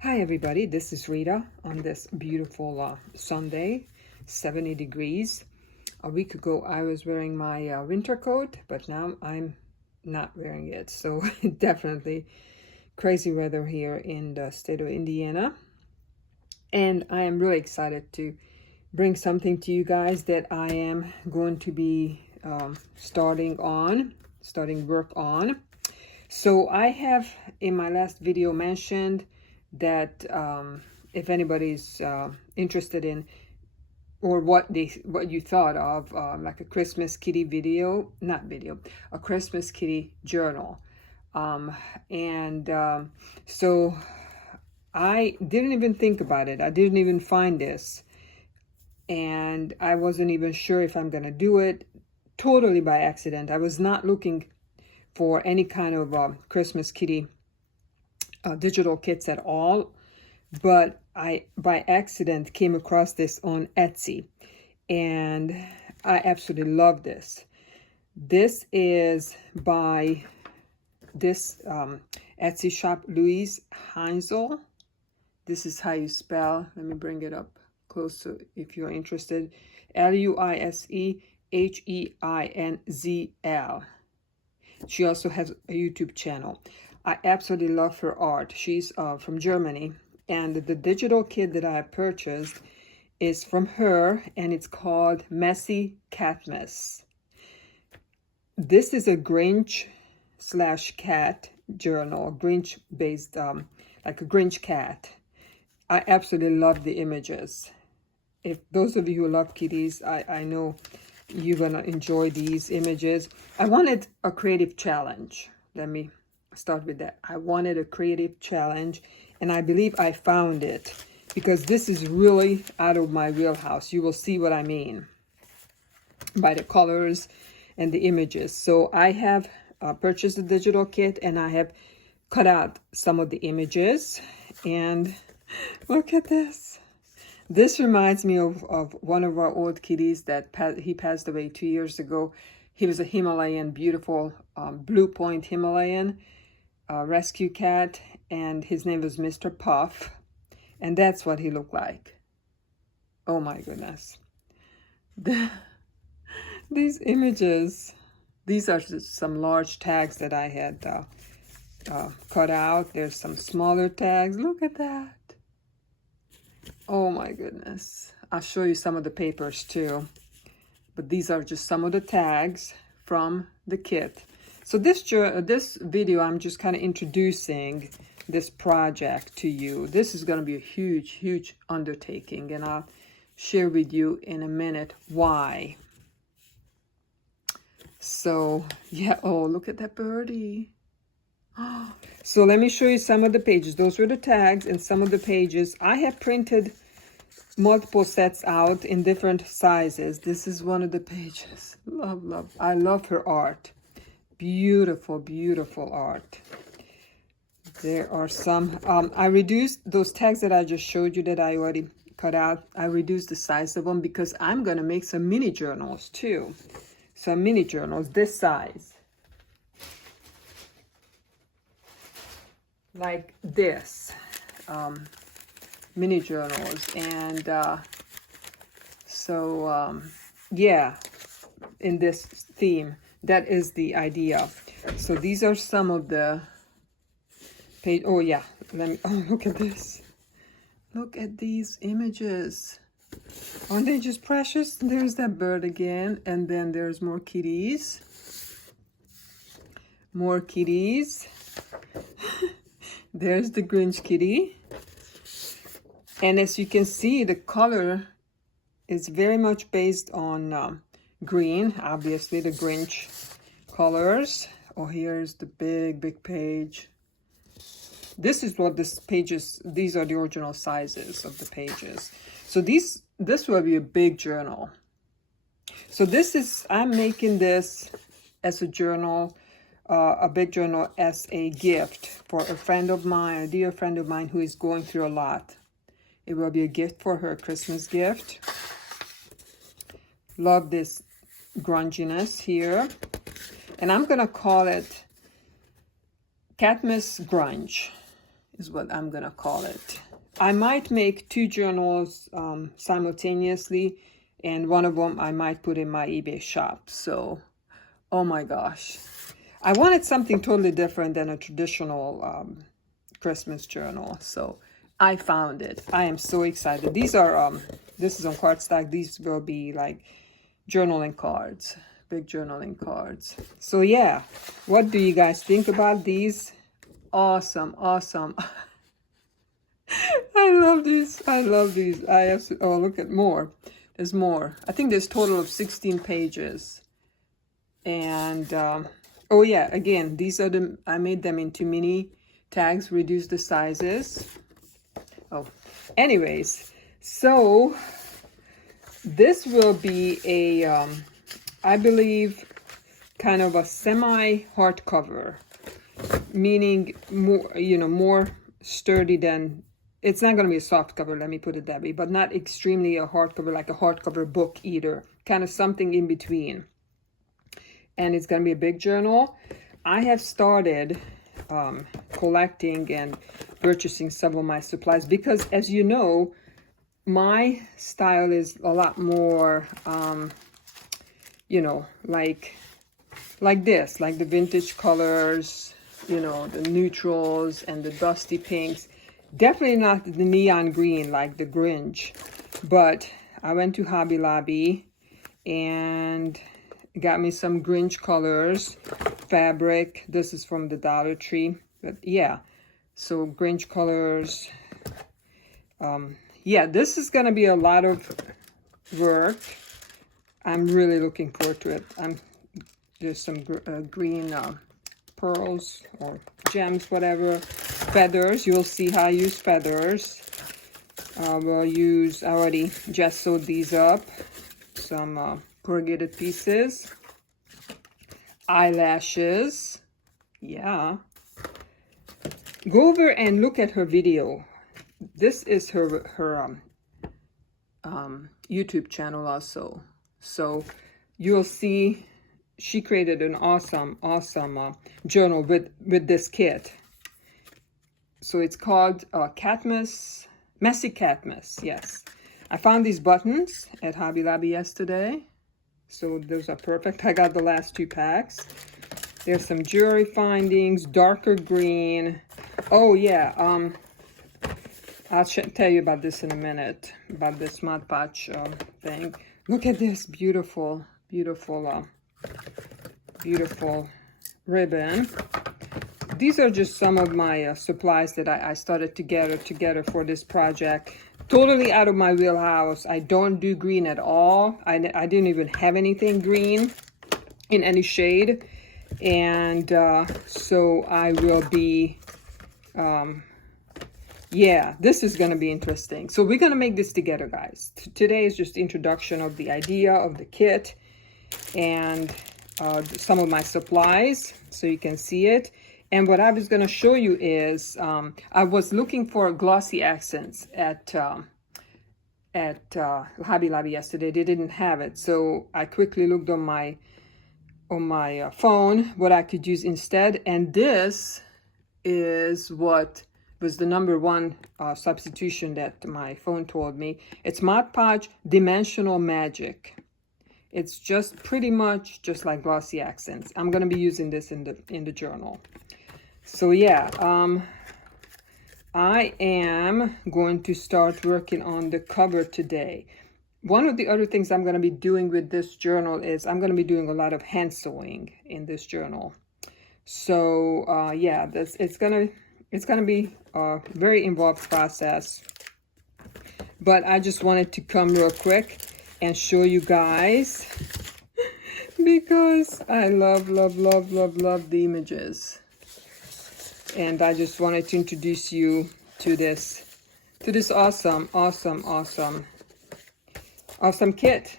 Hi everybody, this is Rita on this beautiful Sunday, 70 degrees. A week ago I was wearing my winter coat, but now I'm not wearing it. So definitely crazy weather here in the state of Indiana. And I am really excited to bring something to you guys that I am going to be starting work on. So I have in my last video mentioned that if anybody's interested in or what you thought of like a Christmas kitty a Christmas kitty journal, and so I didn't even think about it. I didn't even find this, and I wasn't even sure if I'm gonna do it. Totally by accident. I was not looking for any kind of Christmas kitty digital kits at all, but I by accident came across this on Etsy, and I absolutely love this. This is by this Etsy shop, Louise Heinzel. This is how you spell. Let me bring it up closer if you're interested. Luiseheinzl. She also has a YouTube channel. I absolutely love her art. She's from Germany, and the digital kit that I purchased is from her, and it's called Messy Catmas. This is a Grunge / cat journal, Grunge based, like a Grunge cat. I absolutely love the images. If those of you who love kitties, I know you're gonna enjoy these images. I wanted a creative challenge. Let me start with that. I wanted a creative challenge, and I believe I found it, because this is really out of my wheelhouse. You will see what I mean by the colors and the images. So I have purchased the digital kit, and I have cut out some of the images, and look at this. This reminds me of one of our old kitties that he passed away 2 years ago. He was a Himalayan, beautiful Blue Point Himalayan rescue cat, and his name was Mr. Puff, and that's what he looked like. Oh my goodness. These images, these are just some large tags that I had cut out. There's some smaller tags. Look at that. Oh my goodness. I'll show you some of the papers too. But these are just some of the tags from the kit. So this video, I'm just kind of introducing this project to you. This is going to be a huge, huge undertaking, and I'll share with you in a minute why. So, yeah, oh, look at that birdie. So let me show you some of the pages. Those were the tags, and some of the pages. I have printed multiple sets out in different sizes. This is one of the pages. Love, love. I love her art. Beautiful, beautiful art. There are some. I reduced those tags that I just showed you that I already cut out. I reduced the size of them because I'm going to make some mini journals too. Some mini journals this size. Like this, mini journals, and yeah, in this theme, that is the idea. So these are some of the page. Oh yeah, look at this. Look at these images. Aren't they just precious? There's that bird again, and then there's more kitties. More kitties. There's the Grunge kitty. And as you can see, the color is very much based on green, obviously the Grunge colors. Oh, here's the big, big page. This is what this pages, these are the original sizes of the pages. So this will be a big journal. So I'm making this as a journal, a big journal, as a gift for a friend of mine, a dear friend of mine who is going through a lot. It will be a gift for her, Christmas gift. Love this grunginess here. And I'm going to call it Catmas Grunge. is what I'm gonna call it. I might make 2 journals simultaneously, and one of them I might put in my eBay shop. So, oh my gosh. I wanted something totally different than a traditional Christmas journal. So I found it. I am so excited. These are, this is on cardstock. These will be like journaling cards, big journaling cards. So yeah, what do you guys think about these? Awesome, awesome. I love these. I love these. I have to, oh, look at more. There's more. I think there's a total of 16 pages. And, oh yeah, again, these are the, I made them into mini tags, reduce the sizes. Oh, anyways, so this will be a, I believe, kind of a semi-hardcover, meaning more, you know, more sturdy than, it's not going to be a soft cover, let me put it that way, but not extremely a hardcover, like a hardcover book either, kind of something in between. And it's going to be a big journal. I have started collecting and purchasing some of my supplies because, as you know, my style is a lot more, you know, like this, like the vintage colors, you know, the neutrals and the dusty pinks. Definitely not the neon green like the Grunge. But I went to Hobby Lobby and got me some Grunge colors, fabric. This is from the Dollar Tree. But yeah, so Grunge colors. Yeah, this is going to be a lot of work. I'm really looking forward to it. There's some green pearls or gems, whatever. Feathers. You'll see how I use feathers. We'll use, I already just sewed these up. Some corrugated pieces. Eyelashes. Yeah. Go over and look at her video. This is her YouTube channel also. So you'll see she created an awesome journal with this kit. So it's called Catmas, Messy Catmas, yes. I found these buttons at Hobby Lobby yesterday. So those are perfect. I got the last 2 packs. There's some jewelry findings, darker green. Oh yeah, I'll tell you about this in a minute, about this Mod Podge thing. Look at this beautiful, beautiful, beautiful ribbon. These are just some of my supplies that I started to gather together for this project. Totally out of my wheelhouse. I don't do green at all. I didn't even have anything green in any shade. And so I will be, yeah, this is going to be interesting. So we're going to make this together, guys. Today is just introduction of the idea of the kit and some of my supplies so you can see it. And what I was going to show you is I was looking for glossy accents at Hobby Lobby yesterday. They didn't have it, so I quickly looked on my phone what I could use instead. And this is what was the #1 substitution that my phone told me. It's Mod Podge Dimensional Magic. It's just pretty much just like glossy accents. I'm going to be using this in the journal. So yeah, I am going to start working on the cover today. One of the other things I'm going to be doing with this journal is I'm going to be doing a lot of hand sewing in this journal. So yeah, it's gonna be a very involved process. But I just wanted to come real quick and show you guys because I love the images. And I just wanted to introduce you to this awesome kit.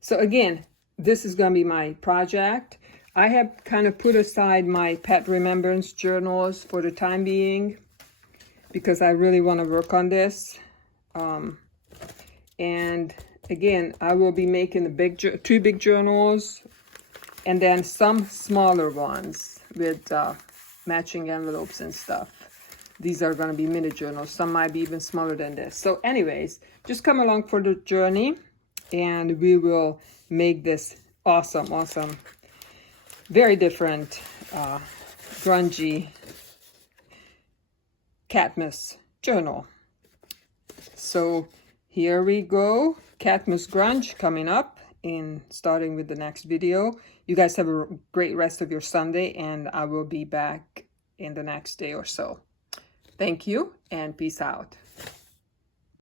So again, this is going to be my project. I have kind of put aside my pet remembrance journals for the time being because I really want to work on this. And again, I will be making the 2 big journals and then some smaller ones with matching envelopes and stuff. these are going to be mini journals. Some might be even smaller than this. So anyways, just come along for the journey, and we will make this awesome, awesome, very different, grungy Catmas journal. So here we go. Catmas Grunge coming up, and starting with the next video. You guys have a great rest of your Sunday, and I will be back in the next day or so. Thank you, and peace out.